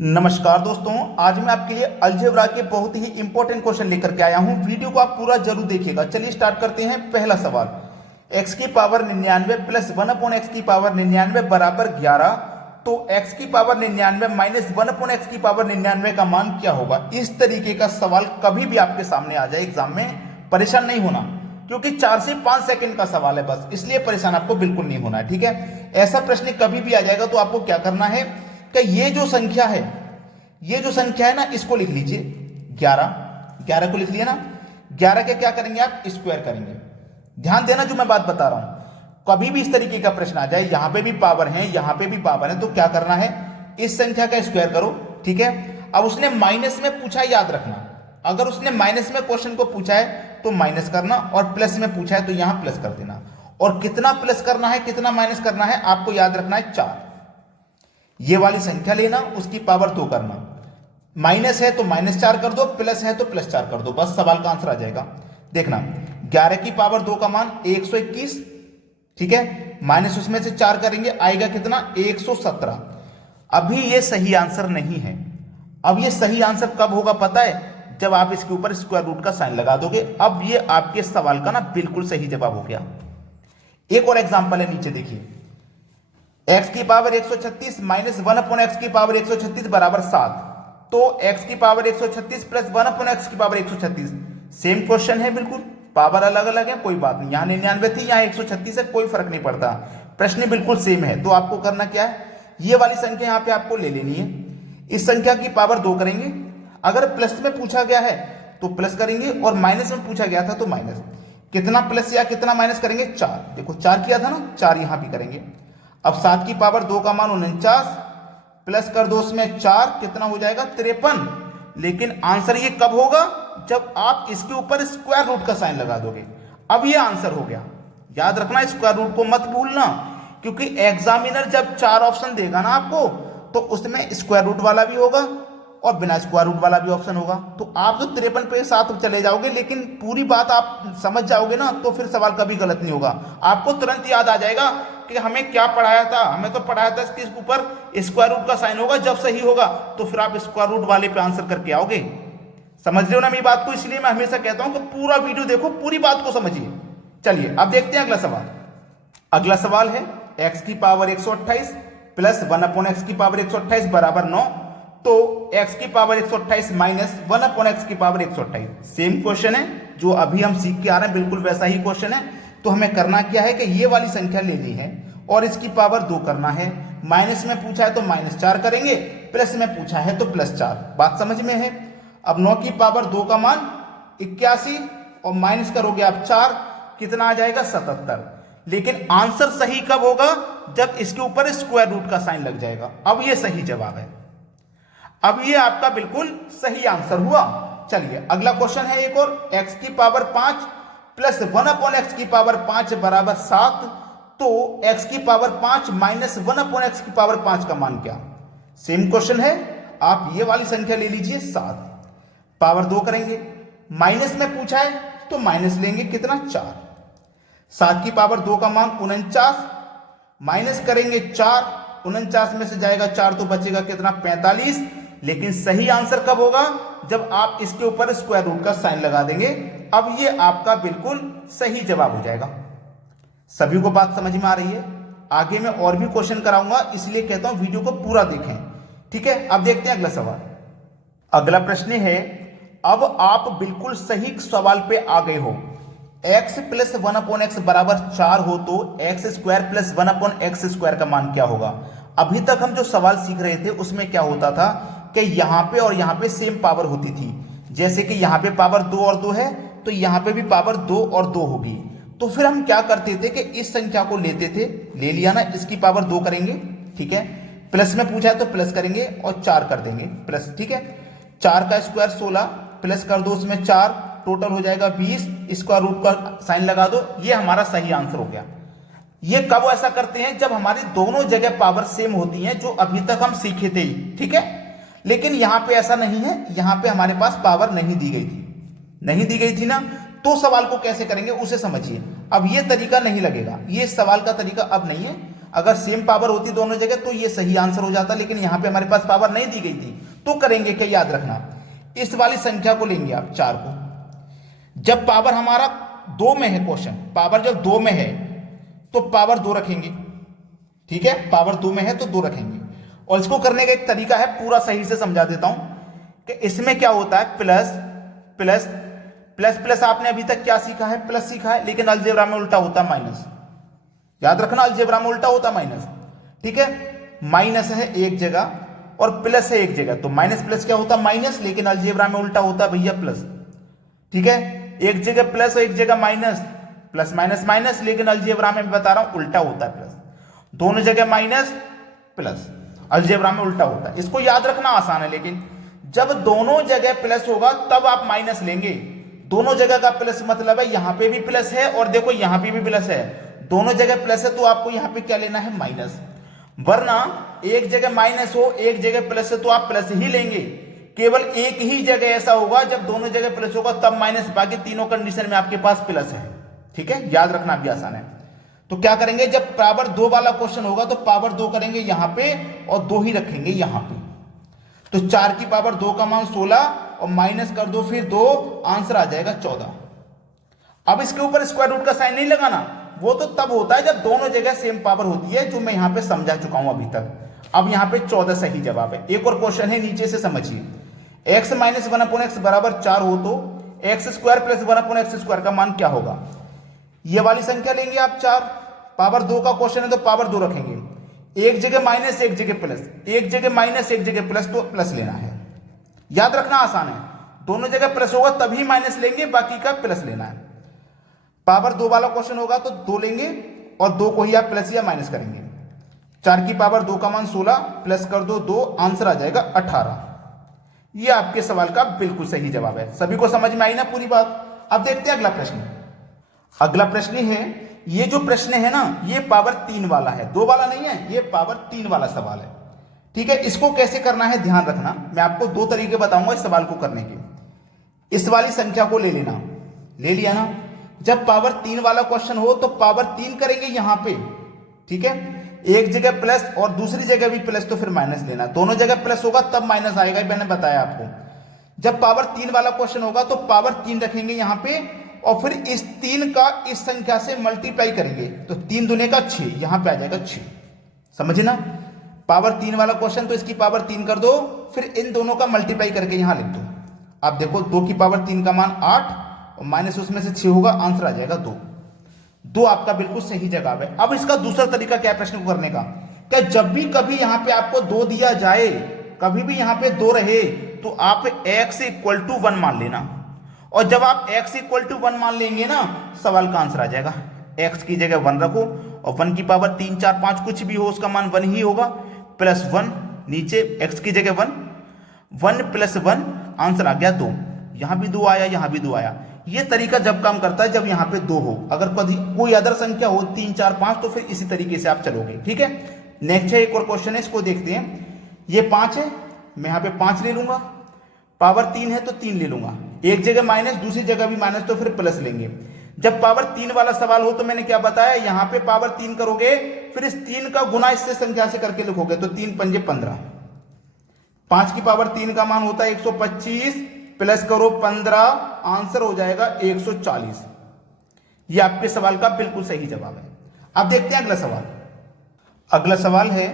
नमस्कार दोस्तों, आज मैं आपके लिए अलजेब्रा के बहुत ही इंपॉर्टेंट क्वेश्चन लेकर के आया हूं। वीडियो को आप पूरा जरूर देखिएगा। चलिए स्टार्ट करते हैं। पहला सवाल, x की पावर 99 प्लस 1 अपॉन एक्स की पावर 99 बराबर 11, तो x की पावर 99 माइनस 1 अपॉन एक्स की पावर 99 का मान क्या होगा। इस तरीके का सवाल कभी भी आपके सामने आ जाए एग्जाम में, परेशान नहीं होना, क्योंकि 4 से 5 सेकंड का सवाल है बस, इसलिए परेशान आपको बिल्कुल नहीं होना है। ठीक है, ऐसा प्रश्न कभी भी आ जाएगा तो आपको क्या करना है कि ये जो संख्या है ना, इसको लिख लीजिए 11 को लिख लिया ना। 11 के क्या करेंगे आप, स्क्वायर करेंगे। ध्यान देना जो मैं बात बता रहा हूं, कभी भी इस तरीके का प्रश्न आ जाए, यहां पे भी पावर है यहां पे भी पावर है, तो क्या करना है, इस संख्या का स्क्वायर करो। ठीक है, अब उसने माइनस में पूछा, याद रखना, अगर उसने माइनस में क्वेश्चन को पूछा है तो माइनस करना, और प्लस में पूछा है तो यहां प्लस कर देना। और कितना प्लस करना है कितना माइनस करना है आपको याद रखना है, 4। ये वाली संख्या लेना, उसकी पावर 2 करना, माइनस है तो -4 कर दो, प्लस है तो +4 कर दो, बस सवाल का आंसर आ जाएगा। देखना, 11 की पावर 2 का मान 121, ठीक है, माइनस उसमें से 4 करेंगे, आएगा कितना, 117। अभी ये सही आंसर नहीं है। अब ये सही आंसर कब होगा पता है, जब आप इसके ऊपर स्क्वायर रूट का साइन लगा दोगे। अब ये आपके सवाल का ना बिल्कुल सही जवाब हो गया। एक और एग्जांपल है, नीचे देखिए, x की पावर 136 माइनस 1 अपॉन एक्स की पावर 136 बराबर 7, तो x की पावर 136 प्लस 1 अपॉन एक्स की पावर 136, सेम क्वेश्चन है, बिल्कुल पावर अलग अलग है, कोई बात नहीं, यहां 99 थी यहां 136 है, कोई फर्क नहीं पड़ता, प्रश्न बिल्कुल सेम है। तो आपको करना क्या है, ये वाली संख्या यहां पे आपको ले लेनी है, इस संख्या की पावर 2 करेंगे, अगर प्लस में पूछा गया है तो प्लस करेंगे, और माइनस में पूछा गया था तो माइनस। कितना प्लस या कितना माइनस करेंगे, 4, देखो 4 किया था ना, 4 यहां भी करेंगे। अब 7 की पावर 2 का मान 49, प्लस कर दो उसमें 4, कितना हो जाएगा, 53। लेकिन आंसर ये कब होगा, जब आप इसके ऊपर स्क्वायर रूट का साइन लगा दोगे। अब ये आंसर हो गया, याद रखना, स्क्वायर रूट को मत भूलना, क्योंकि एग्जामिनर जब 4 ऑप्शन देगा ना आपको, तो उसमें स्क्वायर रूट वाला भी होगा और बिना स्क्वायर रूट वाला भी ऑप्शन होगा। तो आप तो 53 पे साथ चले जाओगे, लेकिन पूरी बात आप समझ जाओगे ना, तो फिर सवाल कभी गलत नहीं होगा। आपको तुरंत याद आ जाएगा कि हमें क्या पढ़ाया था, हमें तो पढ़ाया था इसके ऊपर स्क्वायर रूट का साइन होगा, जब सही होगा तो फिर आप स्क्वायर रूट वाले पे आंसर करके आओगे। समझ रहे हो ना मेरी बात को, इसलिए मैं हमेशा कहता हूं कि पूरा वीडियो देखो, पूरी बात को समझिए। चलिए अब देखते हैं अगला सवाल। अगला सवाल है, x की पावर 128 प्लस 1 अपॉन एक्स की पावर 128 बराबर 9, तो x की पावर 128 माइनस 1 अपॉन एक्स की पावर 128, सेम क्वेश्चन है जो अभी हम सीख के आ रहे हैं, बिल्कुल वैसा ही क्वेश्चन है। तो हमें करना क्या है कि ये वाली संख्या लेनी है और इसकी पावर 2 करना है, माइनस में पूछा है तो -4 करेंगे, प्लस में पूछा है तो +4, बात समझ में है। अब 9 की पावर 2 का मान 81 और माइनस करोगे आप 4, कितना आ जाएगा, 77। लेकिन आंसर सही कब होगा, जब इसके ऊपर स्क्वायर रूट का साइन लग जाएगा। अब ये सही जवाब है, अब ये आपका बिल्कुल सही आंसर हुआ। चलिए अगला क्वेश्चन है एक और, x की पावर 5 प्लस 1 अपॉन एक्स की पावर 5 बराबर 7, तो x की पावर 5 माइनस 1 अपॉन एक्स की पावर 5 का मान क्या। सेम क्वेश्चन है, आप ये वाली संख्या ले लीजिए 7, पावर 2 करेंगे, माइनस में पूछा है तो माइनस लेंगे, कितना, 4। 7 की पावर 2 का मान 49, माइनस करेंगे 4, 49 में से जाएगा 4 तो बचेगा कितना, 45। लेकिन सही आंसर कब होगा, जब आप इसके ऊपर स्क्वायर रूट का साइन लगा देंगे। अब ये आपका बिल्कुल सही जवाब हो जाएगा। सभी को बात समझ में आ रही है। आगे मैं और भी क्वेश्चन कराऊंगा, इसलिए कहता हूं वीडियो को पूरा देखें। ठीक है, अब देखते हैं अगला सवाल। अगला प्रश्न है, अब आप बिल्कुल सही सवाल पे आ गए हो। x प्लस 1 अपॉन एक्स बराबर 4 हो तो x square plus 1 upon x square का मान क्या होगा। अभी तक हम जो सवाल सीख रहे थे उसमें क्या होता था कि यहां पे और यहां पे सेम पावर होती थी, जैसे कि यहां पे पावर 2 और 2 है तो यहां पे भी पावर 2 और 2 होगी। तो फिर हम क्या करते थे कि इस संख्या को लेते थे, ले लिया ना, इसकी पावर 2 करेंगे, ठीक है, प्लस में पूछा है तो प्लस करेंगे और 4 कर देंगे प्लस, ठीक है, 4 का स्क्वायर 16, प्लस कर दो उसमें 4, टोटल हो जाएगा 20, स्क्वायर रूट का साइन लगा दो, ये हमारा सही आंसर हो गया। ये कब ऐसा करते हैं, जब हमारी दोनों जगह पावर सेम होती हैं, जो अभी तक हम सीखे थे, ठीक है। लेकिन यहां पे ऐसा नहीं है, यहां पे हमारे पास पावर नहीं दी गई थी, नहीं दी गई थी ना, तो सवाल को कैसे करेंगे उसे समझिए। अब ये तरीका नहीं लगेगा, ये सवाल का तरीका अब नहीं है। अगर सेम पावर होती दोनों जगह तो ये सही आंसर हो जाता, लेकिन यहां पे हमारे पास पावर नहीं दी गई थी। तो करेंगे क्या, याद रखना, इस वाली संख्या को लेंगे आप 4 को, जब पावर हमारा 2 में है, क्वेश्चन पावर जब 2 में है तो पावर 2 रखेंगे, ठीक है, पावर 2 में है तो 2 रखेंगे। और इसको करने का एक तरीका है, पूरा सही से समझा देता हूं कि इसमें क्या होता है, प्लस प्लस प्लस प्लस आपने अभी तक क्या सीखा है, प्लस सीखा है, लेकिन अलजेब्रा में उल्टा होता माइनस, याद रखना, अलजेब्रा में उल्टा होता माइनस, ठीक है, माइनस है एक जगह और प्लस है एक जगह, तो माइनस प्लस क्या होता माइनस, लेकिन अलजेब्रा में उल्टा होता भैया प्लस, ठीक है, एक जगह प्लस और एक जगह माइनस, प्लस माइनस माइनस, लेकिन अलजेब्रा में बता रहा हूं उल्टा होता है प्लस, दोनों जगह माइनस प्लस, अलजेब्रा में उल्टा होता है। इसको याद रखना आसान है, लेकिन जब दोनों जगह प्लस होगा तब आप माइनस लेंगे। दोनों जगह का प्लस मतलब है यहां पे भी प्लस है और देखो यहां पे भी प्लस है, दोनों जगह प्लस है तो आपको यहां पे क्या लेना है, माइनस। वरना एक जगह माइनस हो एक जगह प्लस है तो आप प्लस ही लेंगे। केवल एक ही जगह ऐसा होगा जब दोनों जगह प्लस होगा तब माइनस, बाकी तीनों कंडीशन में आपके पास प्लस है, ठीक है, याद रखना भी आसान है। तो क्या करेंगे, जब पावर 2 वाला क्वेश्चन होगा तो पावर 2 करेंगे यहां पे और 2 ही रखेंगे यहां पे, तो 4 की पावर 2 का मान 16 और माइनस कर दो फिर 2, आंसर आ जाएगा 14। अब इसके ऊपर स्क्वायर रूट का साइन नहीं लगाना, वो तो तब होता है जब दोनों जगह सेम पावर होती है, जो मैं यहां पे समझा चुका हूं अभी तक। अब यहां पे 14 सही जवाब है। एक और क्वेश्चन है, नीचे से समझिए, x माइनस 1/x बराबर 4 हो तो x square plus 1/x square का मान क्या होगा। ये वाली संख्या लेंगे आप 4, पावर 2 का क्वेश्चन है तो पावर 2 रखेंगे, एक जगह माइनस एक जगह प्लस, एक जगह माइनस एक जगह प्लस, तो प्लस लेना है, याद रखना आसान है, दोनों जगह प्लस होगा तभी माइनस लेंगे, बाकी का प्लस लेना है। पावर 2 वाला क्वेश्चन होगा तो 2 लेंगे और 2 को ही आप प्लस या माइनस करेंगे। 4 की पावर 2 का मान 16 प्लस कर दो 2, आंसर आ जाएगा 18। यह आपके सवाल का बिल्कुल सही जवाब है। सभी को समझ में आई ना पूरी बात। अब देखते हैं अगला प्रश्न। अगला प्रश्न है, ये जो प्रश्न है ना ये पावर 3 वाला है, 2 वाला नहीं है, ये पावर 3 वाला सवाल है, ठीक है। इसको कैसे करना है ध्यान रखना, मैं आपको 2 तरीके बताऊंगा इस सवाल को करने के। इस वाली संख्या को ले लेना, ले लिया ना, जब पावर 3 वाला क्वेश्चन हो तो पावर 3 करेंगे यहां पे, ठीक है, एक जगह प्लस और दूसरी जगह भी प्लस तो फिर माइनस लेना, दोनों जगह प्लस होगा तब माइनस आएगा, मैंने बताया आपको। जब पावर 3 वाला क्वेश्चन होगा तो पावर 3 रखेंगे यहां पे और फिर इस 3 का इस संख्या से मल्टीप्लाई करेंगे, तो 3 दूने का 6, यहां पे आ जाएगा 6, समझे ना। पावर 3 वाला क्वेश्चन तो इसकी पावर 3 कर दो, फिर इन दोनों का मल्टीप्लाई करके यहां लिख दो। आप देखो 2 की पावर 3 का मान 8 और माइनस उसमें से 6 होगा, आंसर आ जाएगा 2। 2 आपका बिल्कुल सही जवाब है। अब इसका दूसरा तरीका क्या है प्रश्न को करने का, क्या जब भी कभी यहां पे आपको 2 दिया जाए, कभी भी यहां पे 2 रहे तो आप x इक्वल टू 1 मान लेना, और जब आप x इक्वल टू 1 मान लेंगे ना सवाल का आंसर आ जाएगा। x की जगह 1 रखो और 1 की पावर 3 4 5 कुछ भी हो उसका मान 1 ही होगा, प्लस 1 नीचे x की जगह 1, 1 प्लस 1 आंसर आ गया 2। यहां भी 2 आया, यहां भी 2 आया। ये तरीका जब काम करता है जब यहां पे 2 हो, अगर कभी कोई अदर संख्या हो 3 4 5 तो फिर इसी तरीके से आप चलोगे, ठीक है। नेक्स्ट है एक और क्वेश्चन है, इसको देखते हैं। ये 5 है, मैं यहां पे 5 ले लूंगा, पावर 3 है तो 3 ले लूंगा, एक जगह माइनस दूसरी जगह भी माइनस तो फिर प्लस लेंगे। जब पावर 3 वाला सवाल हो तो मैंने क्या बताया, यहां पे पावर 3 करोगे फिर इस 3 का गुना इससे संख्या से करके लिखोगे, तो 3 पंजे 15, 5 की पावर 3 का मान होता है 125, प्लस करो 15, आंसर हो जाएगा 140। ये आपके सवाल का बिल्कुल सही जवाब है। अब देखते हैं अगला सवाल। अगला सवाल है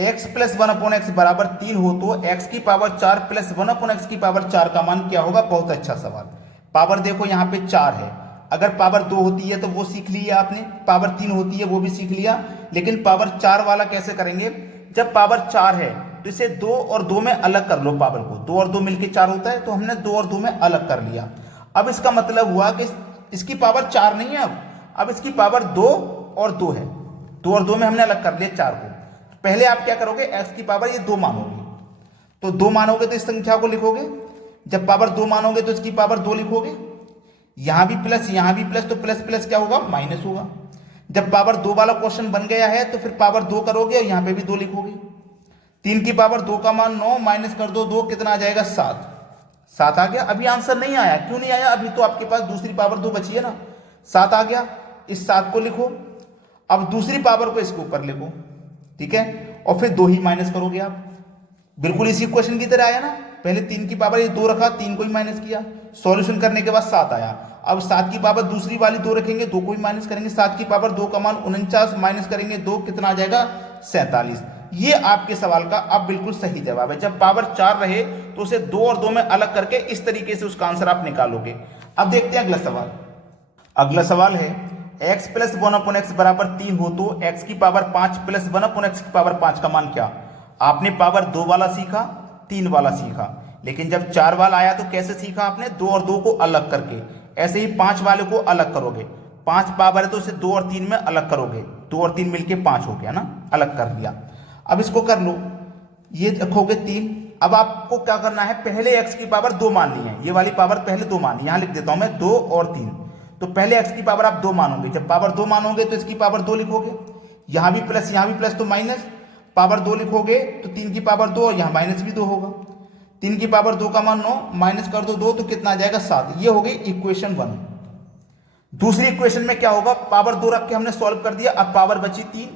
x प्लस 1/x बराबर 3 हो तो x की पावर 4 प्लस 1/x की पावर 4 का मान क्या होगा। बहुत अच्छा सवाल। पावर देखो यहाँ पे 4 है, अगर पावर 2 होती है तो वो सीख लिया आपने, पावर 3 होती है वो भी सीख लिया, लेकिन पावर 4 वाला कैसे करेंगे। जब पावर 4 है तो इसे 2 और 2 में अलग कर लो, पावर को 2 और 2 मिलके 4 होता है, तो हमने 2 और 2 में अलग कर लिया। अब इसका मतलब हुआ कि इसकी पावर 4 नहीं है, अब इसकी पावर 2 और 2 है, 2 और 2 में हमने अलग कर लिया 4 को। पहले आप क्या करोगे, x की पावर ये 2 मानोगे, तो 2 मानोगे तो इस संख्या को लिखोगे, जब पावर 2 मानोगे तो इसकी पावर 2 लिखोगे, यहां भी प्लस यहां भी प्लस, तो प्लस प्लस क्या होगा, माइनस होगा। जब पावर 2 वाला क्वेश्चन बन गया है तो फिर पावर 2 करोगे और यहां पे भी 2 लिखोगे। 3 की पावर 2 का मान 9, माइनस कर दो 2, कितना आ जाएगा 7, 7 आ गया। अभी आंसर नहीं आया, क्यों नहीं आया, अभी तो आपके पास दूसरी पावर 2 बची है ना, 7 आ गया। इस 7 को लिखो, अब दूसरी पावर को इसके ऊपर लिखो, ठीक है, और फिर 2 ही माइनस करोगे आप। बिल्कुल इसी क्वेश्चन की तरह आया ना, पहले 3 की पावर ये 2 रखा, 3 को ही माइनस किया, सॉल्यूशन करने के बाद 7 आया। अब 7 की पावर दूसरी वाली 2 रखेंगे, 2 को ही माइनस करेंगे, 7 की पावर 2 का मान 49 माइनस करेंगे 2, कितना आ जाएगा 47। ये आपके सवाल का अब बिल्कुल सही जवाब है। जब पावर 4 रहे तो उसे 2 और 2 में अलग करके इस तरीके से उसका आंसर आप निकालोगे। अब देखते हैं अगला सवाल। अगला सवाल है x प्लस 1/x बराबर 3 हो तो x की पावर 5 प्लस 1/x की पावर 5 का मान क्या। आपने पावर 2 वाला सीखा, 3 वाला सीखा, लेकिन जब 4 वाला आया तो कैसे सीखा आपने, 2 और 2 को अलग करके। ऐसे ही 5 वाले को अलग करोगे, 5 पावर है तो उसे 2 और 3 में अलग करोगे, 2 और 3 मिलके 5 हो गया ना, अलग कर दिया। अब इसको कर लो, ये रखोगे 3। अब आपको क्या करना है, पहले x की पावर 2 माननी है, ये वाली पावर पहले 2 माननी है, यहां लिख देता हूं मैं 2 और 3। तो पहले x की पावर आप 2 मानोगे, जब पावर 2 मानोगे तो इसकी पावर 2 लिखोगे, यहां भी प्लस तो माइनस, पावर 2 लिखोगे तो 3 की पावर 2 और यहां माइनस भी 2 होगा। 3 की पावर 2 का मान 9, माइनस कर दो 2 तो कितना आ जाएगा 7। ये हो गई इक्वेशन 1। दूसरी इक्वेशन में क्या होगा, पावर 2 रख के हमने सॉल्व कर दिया, अब पावर बची 3,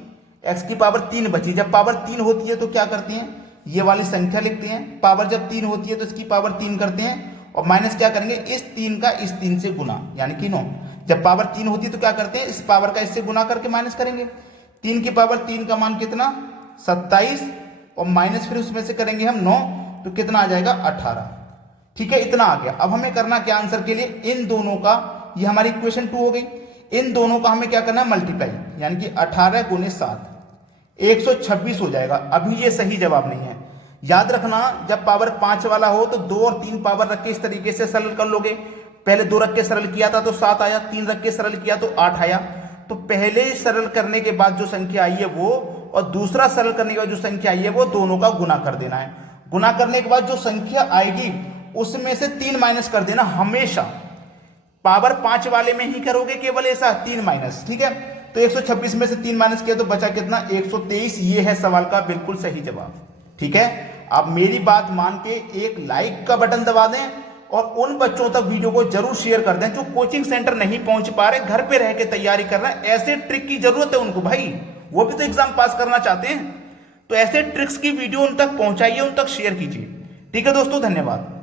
x की पावर 3 बची। जब पावर 3 होती है तो क्या करते हैं, ये वाली संख्या लिखते हैं, पावर जब 3 होती है तो इसकी पावर 3 करते हैं और माइनस क्या करेंगे, इस 3 का इस 3 से गुना, यानी कि 9। जब पावर 3 होती है तो क्या करते हैं, इस पावर का इससे गुना करके माइनस करेंगे। 3 की पावर 3 का मान कितना 27 और माइनस फिर उसमें से करेंगे हम 9 तो कितना आ जाएगा 18। ठीक है, इतना आ गया। अब हमें करना क्या आंसर के लिए, इन दोनों का, ये हमारी इक्वेशन 2 हो गई, इन दोनों का हमें क्या करना है मल्टीप्लाई, यानी कि 18 × 7 126 हो जाएगा। अभी ये सही जवाब नहीं है, याद रखना जब पावर 5 वाला हो तो 2 और 3 पावर रख के इस तरीके से सरल कर लोगे। पहले 2 रख के सरल किया था तो 7 आया, 3 रख के सरल किया तो 8 आया। तो पहले सरल करने के बाद जो संख्या आई है वो, और दूसरा सरल करने के बाद जो संख्या आई है वो, दोनों का गुना कर देना है। गुना करने के बाद जो संख्या आएगी उसमें से 3 माइनस कर देना हमेशा। पावर 5 वाले में ही करोगे केवल ऐसा 3 माइनस, ठीक है। तो 126 में से 3 माइनस किया तो बचा कितना 123। ये है सवाल का बिल्कुल सही जवाब, ठीक है। आप मेरी बात मान के एक लाइक का बटन दबा दें और उन बच्चों तक वीडियो को जरूर शेयर कर दें जो कोचिंग सेंटर नहीं पहुंच पा रहे, घर पे रह के तैयारी कर रहे हैं। ऐसे ट्रिक की जरूरत है उनको भाई, वो भी तो एग्जाम पास करना चाहते हैं। तो ऐसे ट्रिक्स की वीडियो उन तक पहुंचाइए, उन तक शेयर कीजिए। ठीक है दोस्तों, धन्यवाद।